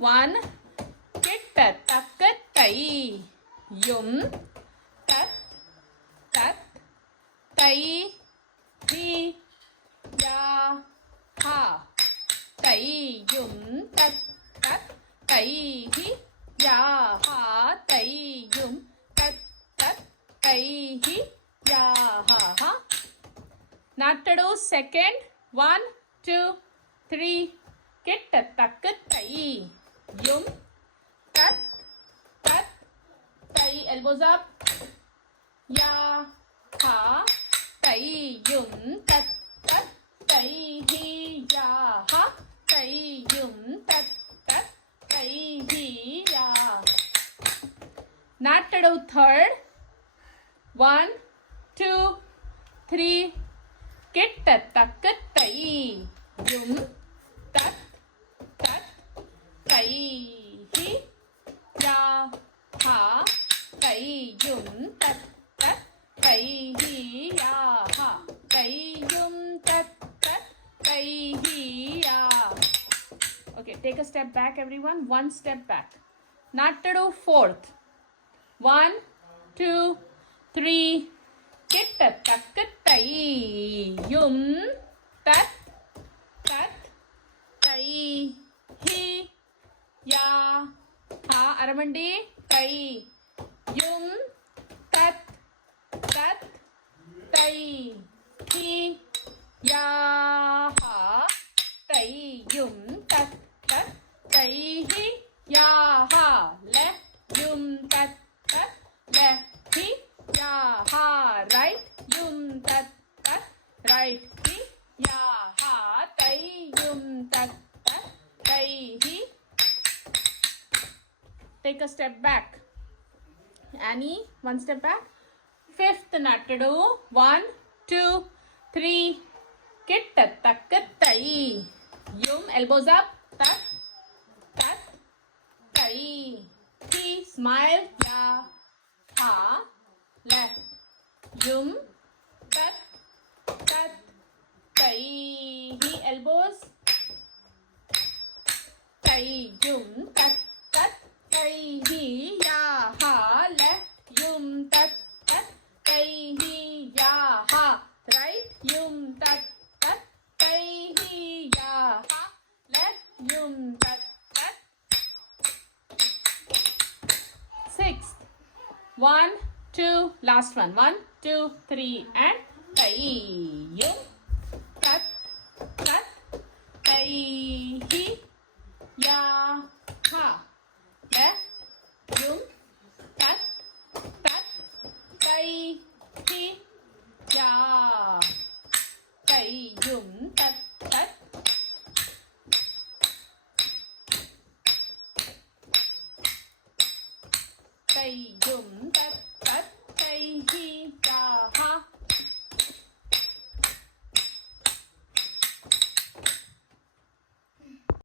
1. Kitta takka tai. Yum tat tat tai hi ya ha. Tai yum tat tat tai hi ya ha. Tai yum tat tat tai hi ya ha. Nattadu second. 1, 2, 3. Kitta takka tai. Yum tat tat tai. Elbows up. Ya ha. Tai yum tat tat tai hi ya ha. Tai yum tat tat tai hi ya. Nattadu third. 1, 2, 3. Kitta takka tai. Yum tat tat tai hi ya ha. Tai yum tat tat tai hi ya ha. Tai yum tat tat tai hi ya. Okay, take a step back, everyone. 1 step back. Nattadu fourth. 1, 2, 3. Kitta takka tai. Yum tat tat tai hi ya ha. Aramandi tai. Yum tat tat tai hi ya ha. Tai yum tat tat tai hi ya ha. Left yum tat tat left hi ya ha. Right yum tat tat right hi ya ha. Tai yum tat tat tai hi. Take a step back. Annie, 1 step back. Fifth nattadu. 1, 2, 3. Kitta takka tai. Yum, elbows up. Tat tat tai hi. Smile. Ya ha. Left yum tat tat tai hi. Elbows. Tai yum tat tat tai hi ya ha. Left yum tat tat tai hi ya ha. Right yum tat tat tai hi ya ha. Left yum tat tat. Sixth. 1, 2. Last one. 1, 2, 3 and tai yum tat tat tai hi